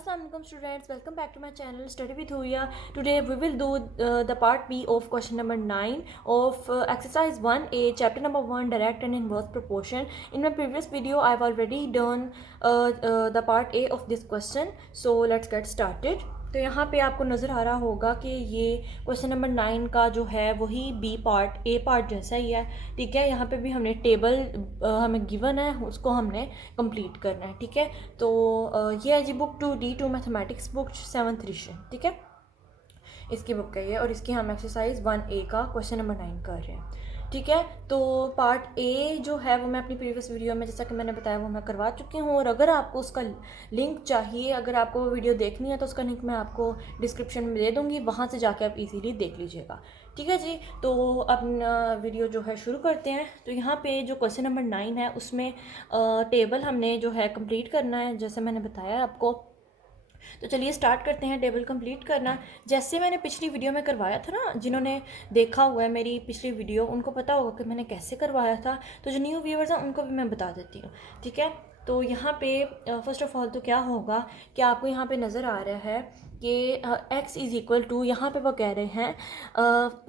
Assalamualaikum students, welcome back to my channel Study with Huya. Today we will do the part B of question number 9 of exercise 1A, chapter number 1, direct and inverse proportion. In my previous video I have already done the part A of this question, so let's get started. तो यहाँ पे आपको नज़र आ रहा होगा कि ये question number 9 का जो है वही बी पार्ट ए पार्ट जैसा ही है, ठीक है। यहाँ पे भी हमने टेबल हमें गिवन है, उसको हमने कंप्लीट करना है, ठीक है। तो ये है जी book 2D2 mathematics book 7th edition, ठीक है। इसकी बुक है ये, और इसकी हम एक्सरसाइज 1A का क्वेश्चन नंबर 9 कर रहे हैं, ठीक है। तो पार्ट ए जो है वो मैं अपनी प्रीवियस वीडियो में, जैसा कि मैंने बताया, वो मैं करवा चुकी हूँ। और अगर आपको उसका लिंक चाहिए, अगर आपको वो वीडियो देखनी है, तो उसका लिंक मैं आपको डिस्क्रिप्शन में दे दूँगी, वहाँ से जाके आप इजीली देख लीजिएगा, ठीक है जी। तो अपना वीडियो जो है शुरू करते हैं। तो यहाँ पे जो क्वेश्चन नंबर 9 है उसमें टेबल हमने जो है कंप्लीट करना है, जैसे मैंने बताया आपको। तो चलिए स्टार्ट करते हैं टेबल कंप्लीट करना। जैसे मैंने पिछली वीडियो में करवाया था ना, जिन्होंने देखा हुआ है मेरी पिछली वीडियो उनको पता होगा कि मैंने कैसे करवाया था। तो जो न्यू व्यूअर्स हैं उनको भी मैं बता देती हूँ, ठीक है। तो यहाँ पे फर्स्ट ऑफ ऑल तो क्या होगा कि आपको यहाँ पे नज़र आ रहा है कि x इज़ इक्वल टू, यहाँ पे वो कह रहे हैं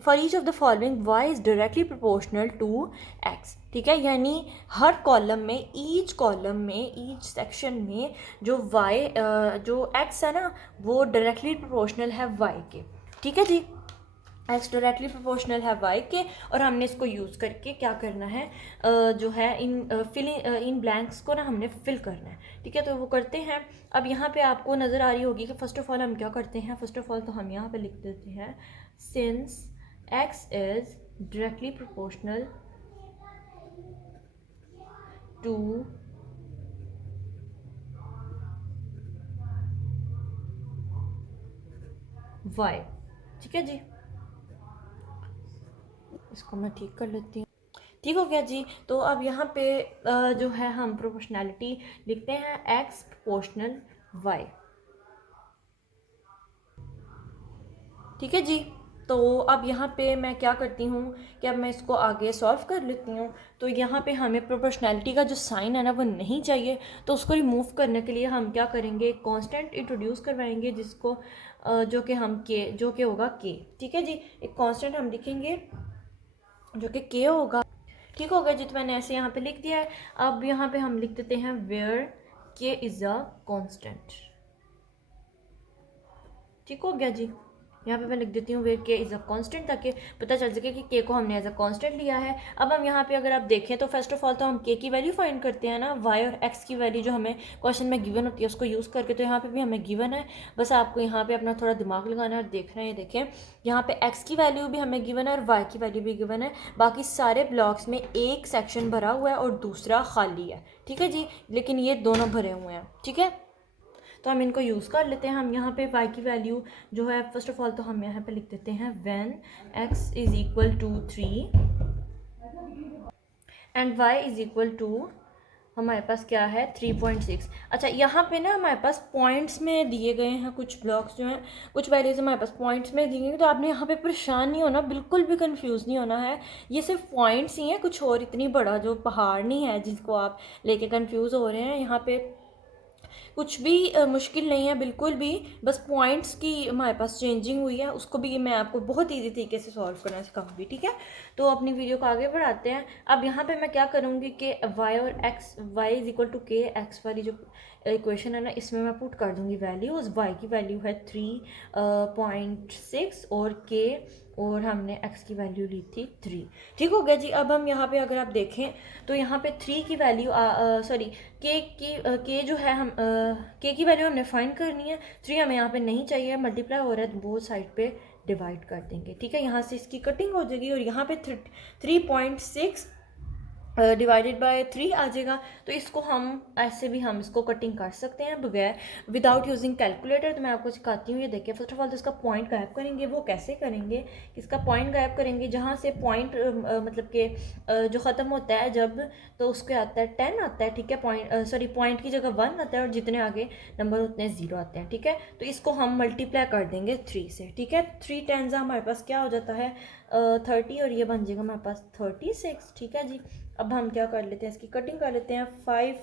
for each of the following y is directly proportional to x, ठीक है। यानी हर कॉलम में, ईच कॉलम में, ईच सेक्शन में जो जो x है ना, वो डायरेक्टली प्रोपोर्शनल है y के, ठीक है जी। x डायरेक्टली प्रोपोर्शनल है y के, और हमने इसको यूज़ करके क्या करना है, जो है इन ब्लैंक्स को ना हमने फिल करना है, ठीक है। तो वो करते हैं। अब यहाँ पे आपको नज़र आ रही होगी कि फ़र्स्ट ऑफ ऑल हम क्या करते हैं। फ़र्स्ट ऑफ ऑल तो हम यहाँ पे लिख देते हैं since x is directly proportional to y, ठीक है जी। इसको मैं ठीक कर लेती हूँ, ठीक हो गया जी। तो अब यहाँ पे जो है हम प्रोपोर्शनैलिटी लिखते हैं x प्रोपोर्शनल y, ठीक है जी। तो अब यहाँ पे मैं क्या करती हूँ कि अब मैं इसको आगे सॉल्व कर लेती हूँ। तो यहाँ पे हमें प्रोपोर्शनैलिटी का जो साइन है ना वो नहीं चाहिए, तो उसको रिमूव करने के लिए हम क्या करेंगे, एक कांस्टेंट इंट्रोड्यूस करवाएंगे, जिसको जो कि हम जो कि होगा k, ठीक है जी। एक कांस्टेंट हम लिखेंगे जो कि k होगा, ठीक हो गया जी। तो मैंने ऐसे यहाँ पे लिख दिया है। अब यहाँ पे हम लिख देते हैं where k is a constant, ठीक हो गया जी। यहाँ पे मैं लिख देती हूँ where k is a constant, ताकि पता चल सके कि k को हमने एज अ कांस्टेंट लिया है। अब हम यहाँ पे अगर आप देखें तो फर्स्ट ऑफ ऑल तो हम k की वैल्यू फाइंड करते हैं ना, y और x की वैल्यू जो हमें क्वेश्चन में गिवन होती है उसको यूज़ करके। तो यहाँ पे भी हमें गिवन है, बस आपको यहाँ पे अपना थोड़ा दिमाग लगाना है और देखना है। देखें यहाँ पे x की वैल्यू भी हमें गिवन है और y की वैल्यू भी गिवन है। बाकी सारे ब्लॉक्स में एक सेक्शन भरा हुआ है और दूसरा खाली है, ठीक है जी। लेकिन ये दोनों भरे हुए हैं, ठीक है। तो हम इनको यूज़ कर लेते हैं। हम यहाँ पे y की वैल्यू जो है फर्स्ट ऑफ ऑल तो हम यहाँ पे लिख देते हैं when x is equal to 3 and y is equal to, हमारे पास क्या है 3.6। अच्छा, यहाँ पे ना हमारे पास पॉइंट्स में दिए गए हैं कुछ ब्लॉक्स जो हैं, कुछ वैल्यूज हमारे पास पॉइंट्स में दिए गए। तो आपने यहाँ पे परेशान नहीं होना, बिल्कुल भी कंफ्यूज नहीं होना है। ये सिर्फ पॉइंट्स ही हैं, कुछ और इतनी बड़ा जो पहाड़ नहीं है जिसको आप लेके कंफ्यूज हो रहे हैं। यहाँ पे कुछ भी मुश्किल नहीं है बिल्कुल भी, बस पॉइंट्स की हमारे पास चेंजिंग हुई है, उसको भी मैं आपको बहुत ईजी तरीके से सॉल्व करना सिखाऊंगी, ठीक है। तो अपनी वीडियो को आगे बढ़ाते हैं। अब यहाँ पे मैं क्या करूँगी कि y और x, y is equal to k, x वाली जो इक्वेशन है ना, इसमें मैं पुट कर दूँगी वैल्यूज़। y की वैल्यू है 3.6 और k, और हमने x की वैल्यू ली थी 3, ठीक हो गया जी। अब हम यहाँ पे अगर आप देखें तो यहाँ पे 3 की वैल्यू सॉरी के जो है, हम के की वैल्यू हमने फाइंड करनी है। 3 हमें यहाँ पे नहीं चाहिए, मल्टीप्लाई हो रहा है तो बोथ साइड पे डिवाइड कर देंगे, ठीक है। यहाँ से इसकी कटिंग हो जाएगी और यहाँ पे 3.6 डिवाइडेड बाय 3 आ जाएगा। तो इसको हम ऐसे भी हम इसको कटिंग कर सकते हैं बगैर, विदाउट यूजिंग कैलकुलेटर। तो मैं आपको सिखाती हूँ, ये देखिए। फर्स्ट ऑफ ऑल तो इसका पॉइंट गायब करेंगे। वो कैसे करेंगे, इसका पॉइंट गायब करेंगे जहाँ से पॉइंट मतलब कि जो ख़त्म होता है जब, तो उसके आता है 10 आता है, ठीक है। पॉइंट की जगह 1 आता है और जितने आगे नंबर उतने 0 आते हैं, ठीक है। तो इसको हम मल्टीप्लाई कर देंगे 3 से, ठीक है। 3 टेंस हमारे पास क्या हो जाता है 30, और ये बन जाएगा हमारे पास 36, ठीक है जी। अब हम क्या कर लेते हैं, इसकी कटिंग कर लेते हैं। 5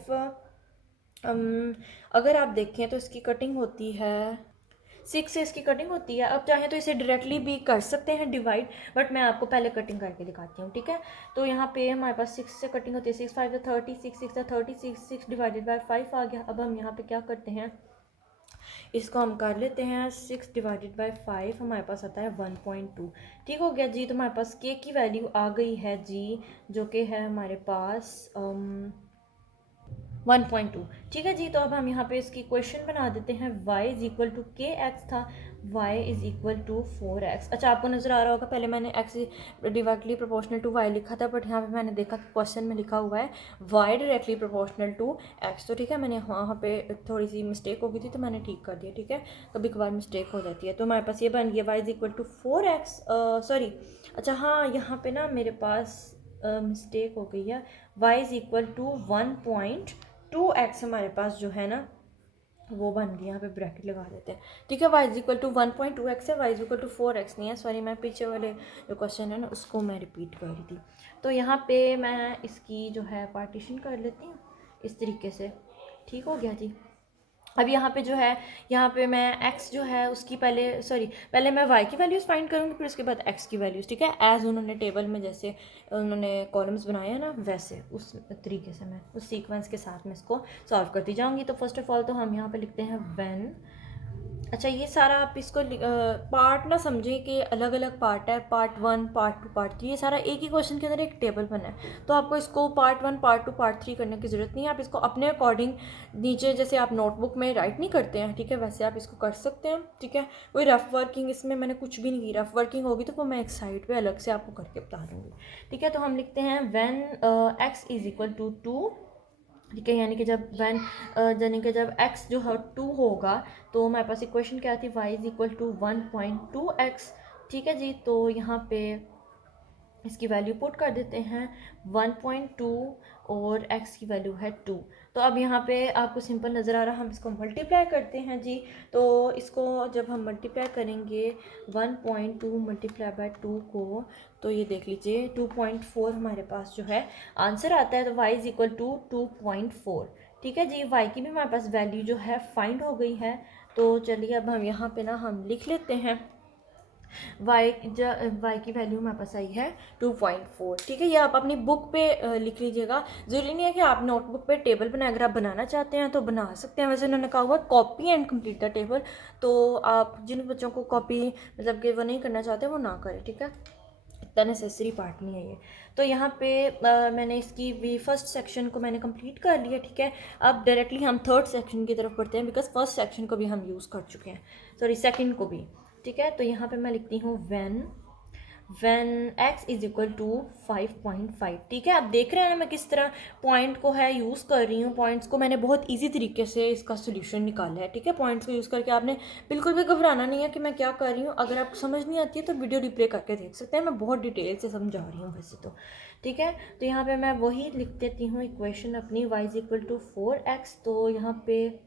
अगर आप देखें तो इसकी कटिंग होती है 6 से, इसकी कटिंग होती है। अब चाहें तो इसे डायरेक्टली भी कर सकते हैं डिवाइड, बट मैं आपको पहले कटिंग करके दिखाती हूँ, ठीक है। तो यहाँ पे हमारे पास 6 से कटिंग होती है, 6 5 30, 6 6 36, 6 डिवाइडेड बाई 5 आ गया। अब हम यहाँ पे क्या करते हैं, इसको हम कर लेते हैं 6 डिवाइडेड बाई 5, हमारे पास आता है 1.2। ठीक हो गया जी। तो हमारे पास के की वैल्यू आ गई है जी, जो कि है हमारे पास 1.2। ठीक है जी। तो अब हम यहाँ पे इसकी क्वेश्चन बना देते हैं। y is equal to K X था, y is equal to 4x। अच्छा, आपको नज़र आ रहा होगा पहले मैंने x directly proportional to y लिखा था, बट यहाँ पे मैंने देखा कि क्वेश्चन में लिखा हुआ है y directly proportional to x। तो ठीक है, मैंने वहाँ पे थोड़ी सी मिस्टेक हो गई थी तो मैंने ठीक कर दिया। ठीक है, कभी कभार मिस्टेक हो जाती है। तो हमारे पास ये बन गया y is equal to 4x। Sorry, अच्छा हाँ, यहाँ पे ना मेरे पास मिस्टेक हो गई है। y is equal to 1.2x हमारे पास जो है ना वो बन गया। यहाँ पे ब्रैकेट लगा देते हैं। ठीक है, y is equal to 1.2x है, y is equal to 4x नहीं है। सॉरी, मैं पीछे वाले जो क्वेश्चन है ना उसको मैं रिपीट कर रही थी। तो यहाँ पे मैं इसकी जो है पार्टीशन कर लेती हूँ इस तरीके से। ठीक हो गया जी। अब यहाँ पे जो है, यहाँ पे मैं x जो है उसकी पहले मैं y की वैल्यूज़ फाइंड करूँगी, फिर उसके बाद x की वैल्यूज़। ठीक है, एज उन्होंने टेबल में जैसे उन्होंने कॉलम्स बनाए हैं ना, वैसे उस तरीके से मैं उस सीक्वेंस के साथ में इसको सॉल्व करती जाऊँगी। तो फर्स्ट ऑफ ऑल तो हम यहाँ पे लिखते हैं व्हेन। अच्छा, ये सारा आप इसको पार्ट ना समझें कि अलग अलग पार्ट है, पार्ट 1 पार्ट 2 पार्ट 3, ये सारा एक ही क्वेश्चन के अंदर एक टेबल बना है। तो आपको इसको पार्ट 1 पार्ट 2 पार्ट 3 करने की ज़रूरत नहीं है। आप इसको अपने अकॉर्डिंग नीचे जैसे आप नोटबुक में राइट नहीं करते हैं, ठीक है, वैसे आप इसको कर सकते हैं। ठीक है, कोई रफ वर्किंग इसमें मैंने कुछ भी नहीं की। रफ वर्किंग होगी तो वो मैं एक साइड पर अलग से आपको करके बता दूँगी। ठीक है, तो हम लिखते हैं when x is equal to 2। ठीक है, यानी कि जब x जो है 2 होगा तो हमारे पास इक्वेशन क्या थी, y is equal to 1.2x। ठीक है जी। तो यहाँ पे इसकी वैल्यू पुट कर देते हैं 1.2 और x की वैल्यू है 2। तो अब यहाँ पे आपको सिंपल नज़र आ रहा है, हम इसको मल्टीप्लाई करते हैं जी। तो इसको जब हम मल्टीप्लाई करेंगे 1.2 मल्टीप्लाई बाय 2 को, तो ये देख लीजिए 2.4 हमारे पास जो है आंसर आता है। तो y इज इक्वल टू 2.4। ठीक है जी, y की भी हमारे पास वैल्यू जो है फाइंड हो गई है। तो चलिए अब हम यहाँ पे ना हम लिख लेते हैं y की वैल्यू हमारे पास आई है 2.4। ठीक है, ये आप अपनी बुक पे लिख लीजिएगा। ज़रूरी नहीं है कि आप नोटबुक पे टेबल बनाए, अगर आप बनाना चाहते हैं तो बना सकते हैं। वैसे उन्होंने कहा हुआ copy and complete the table, तो आप जिन बच्चों को कॉपी मतलब कि वो नहीं करना चाहते वो ना करें। ठीक है, इतना नेसेसरी पार्ट नहीं है ये। तो यहाँ पे मैंने इसकी भी फर्स्ट सेक्शन को मैंने कंप्लीट कर लिया। ठीक है, अब डायरेक्टली हम थर्ड सेक्शन की तरफ बढ़ते हैं, बिकॉज फर्स्ट सेक्शन को भी हम यूज़ कर चुके हैं, सॉरी सेकंड को भी। ठीक है, तो यहाँ पे मैं लिखती हूँ when x is equal to 5.5। ठीक है, आप देख रहे हैं ना मैं किस तरह पॉइंट को है यूज़ कर रही हूँ। पॉइंट्स को मैंने बहुत इजी तरीके से इसका सोल्यूशन निकाला है। ठीक है, पॉइंट्स को यूज़ करके आपने बिल्कुल भी घबराना नहीं है कि मैं क्या कर रही हूँ। अगर आपको समझ नहीं आती है तो वीडियो रिप्ले करके देख सकते हैं, मैं बहुत डिटेल से समझा रही हूँ वैसे तो। ठीक है, तो यहाँ पे मैं वही लिख देती हूँ इक्वेशन अपनी, y is equal to 4x। तो यहाँ पे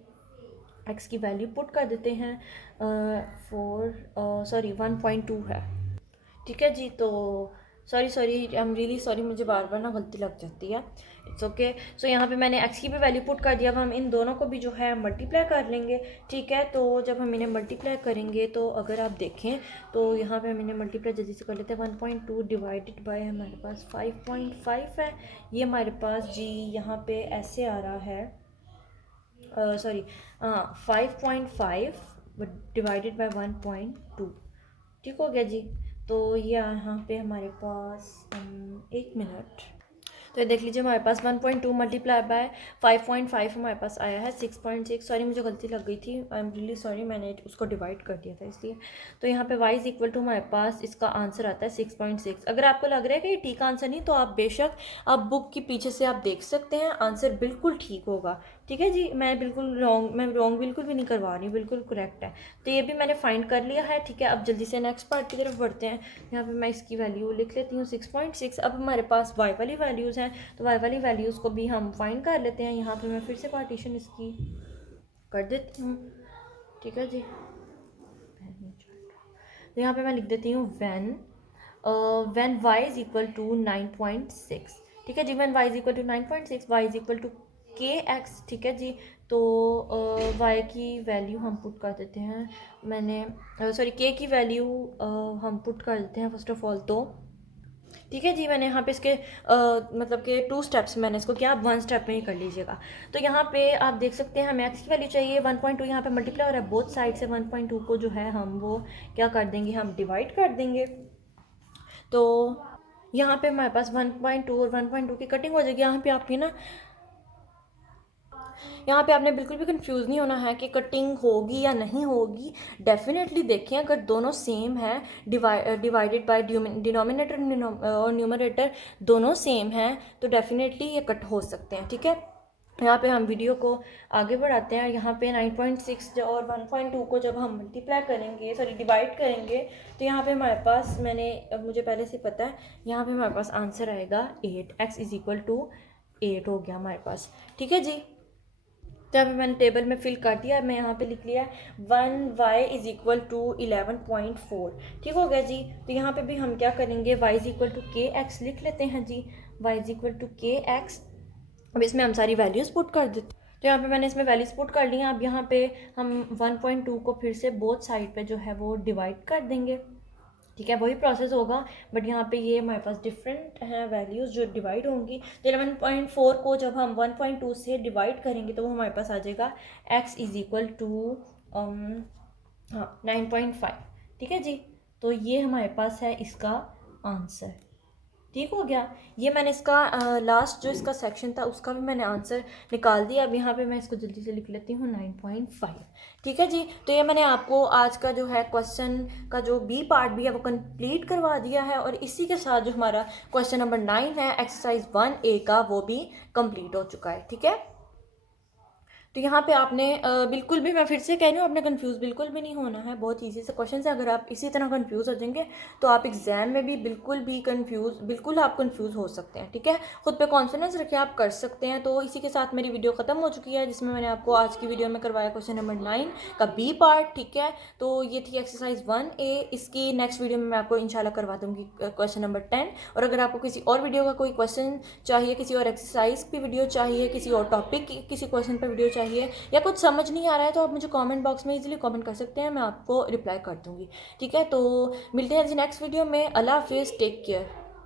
x की वैल्यू पुट कर देते हैं 1.2 है। ठीक है जी। तो sorry I am really sorry, मुझे बार बार ना गलती लग जाती है। It's okay. सो यहाँ पे मैंने x की भी वैल्यू पुट कर दिया। अब हम इन दोनों को भी जो है मल्टीप्लाई कर लेंगे। ठीक है, तो जब हम इन्हें मल्टीप्लाई करेंगे तो अगर आप देखें तो यहाँ पे हम इन्हें मल्टीप्लाई जल्दी से कर लेते हैं। 1.2 डिवाइडेड बाय हमारे पास 5.5 है। ये हमारे पास जी यहाँ पे ऐसे आ रहा है, सॉरी 5.5 डिवाइडेड बाय 1.2। ठीक हो गया जी। तो ये यहाँ पे हमारे पास 1 मिनट, तो ये देख लीजिए हमारे पास 1.2 मल्टीप्लाई बाय 5.5 हमारे पास आया है 6.6। सॉरी मुझे गलती लग गई थी, आई एम रियली सॉरी, मैंने उसको डिवाइड कर दिया था इसलिए। तो यहाँ पे y इज इक्वल टू हमारे पास इसका आंसर आता है 6.6। अगर आपको लग रहा है कि ये ठीक आंसर नहीं, तो आप बेशक आप बुक के पीछे से आप देख सकते हैं, आंसर बिल्कुल ठीक होगा। ठीक है जी, मैं रॉन्ग बिल्कुल भी नहीं करवा रही हूँ, बिल्कुल करेक्ट है। तो ये भी मैंने फाइंड कर लिया है। ठीक है, अब जल्दी से नेक्स्ट पार्ट की तरफ बढ़ते हैं। यहाँ पे मैं इसकी वैल्यू लिख लेती हूँ 6.6। अब हमारे पास y वाली वैल्यूज़ हैं, तो y वाली वैल्यूज़ को भी हम फाइंड कर लेते हैं। यहाँ पे मैं फिर से पार्टीशन इसकी कर देती हूँ। ठीक है जी, तो यहाँ पे मैं लिख देती हूँ when y is equal to 9.6। ठीक है जी, when y is equal to 9.6, y is equal to kx। ठीक है जी, तो y की वैल्यू हम पुट कर देते हैं, मैंने सॉरी k की वैल्यू हम पुट कर देते हैं फर्स्ट ऑफ ऑल। तो ठीक है जी, मैंने यहाँ पे इसके मतलब के 2 स्टेप्स मैंने इसको किया, आप 1 स्टेप में ही कर लीजिएगा। तो यहाँ पे आप देख सकते हैं हमें x की वैल्यू चाहिए 1.2, यहाँ पे मल्टीप्लाई हो रहा है बोथ साइड से, 1.2 को जो है हम वो क्या कर देंगे, हम डिवाइड कर देंगे। तो यहाँ पे हमारे पास 1.2 और 1.2 की कटिंग हो जाएगी। यहाँ पे आपने बिल्कुल भी कंफ्यूज नहीं होना है कि कटिंग होगी या नहीं होगी। डेफिनेटली देखें, अगर दोनों सेम है, डिवाइडेड बाय डिनोमिनेटर और न्यूमरेटर दोनों सेम हैं, तो डेफिनेटली ये कट हो सकते हैं। ठीक है, यहाँ पे हम वीडियो को आगे बढ़ाते हैं। यहाँ पे 9.6 और 1.2 को जब हम मल्टीप्लाई करेंगे, सॉरी डिवाइड करेंगे, तो यहाँ पे हमारे पास मुझे पहले से पता है, यहाँ पे हमारे पास आंसर आएगा 8, x इज़ इक्वल टू 8 हो गया हमारे पास। ठीक है जी, तो यहाँ पे मैंने टेबल में फिल कर दिया, मैं यहाँ पे लिख लिया 1y इज़ इक्वल टू 11.4। ठीक हो गया जी। तो यहाँ पे भी हम क्या करेंगे, y is equal to K x लिख लेते हैं जी, y is equal to K x. अब इसमें हम सारी वैल्यूज़ पुट कर देते हैं। तो यहाँ पे मैंने इसमें वैल्यूज़ पुट कर ली हैं। अब यहाँ पे हम 1.2 को फिर से बोथ साइड पे जो है वो डिवाइड कर देंगे। ठीक है, वही प्रोसेस होगा, बट यहाँ पे ये हमारे पास डिफरेंट हैं वैल्यूज़ जो डिवाइड होंगी। 11.4 को जब हम 1.2 से डिवाइड करेंगे तो वो हमारे पास आ जाएगा x इज़ इक्वल टू 9.5। ठीक है जी, तो ये हमारे पास है इसका आंसर। ठीक हो गया, ये मैंने इसका लास्ट जो इसका सेक्शन था उसका भी मैंने आंसर निकाल दिया। अब यहाँ पे मैं इसको जल्दी से लिख लेती हूँ 9.5। ठीक है जी, तो ये मैंने आपको आज का जो है क्वेश्चन का जो बी पार्ट भी है वो कंप्लीट करवा दिया है, और इसी के साथ जो हमारा क्वेश्चन नंबर 9 है एक्सरसाइज 1A का, वो भी कंप्लीट हो चुका है। ठीक है, तो यहाँ पे आपने बिल्कुल भी, मैं फिर से कह रही हूँ, आपने कंफ्यूज बिल्कुल भी नहीं होना है। बहुत इजी से क्वेश्चन है, अगर आप इसी तरह कंफ्यूज हो जाएंगे तो आप एग्जाम में भी बिल्कुल आप कंफ्यूज हो सकते हैं। ठीक है, खुद पे कॉन्फिडेंस रखें, आप कर सकते हैं। तो इसी के साथ मेरी वीडियो ख़त्म हो चुकी है, जिसमें मैंने आपको आज की वीडियो में करवाया क्वेश्चन नंबर 9 का बी पार्ट। ठीक है, तो ये थी एक्सरसाइज 1A। इसकी नेक्स्ट वीडियो में मैं आपको इंशाल्लाह करवा दूँगी क्वेश्चन नंबर 10। और अगर आपको किसी और वीडियो का कोई क्वेश्चन चाहिए, किसी और एक्सरसाइज की वीडियो चाहिए, किसी और टॉपिक की किसी क्वेश्चन पर वीडियो चाहिए, या कुछ समझ नहीं आ रहा है, तो आप मुझे कमेंट बॉक्स में इजीली कमेंट कर सकते हैं, मैं आपको रिप्लाई कर दूंगी। ठीक है, तो मिलते हैं नेक्स्ट वीडियो में। अल्लाह हाफिज़, टेक केयर।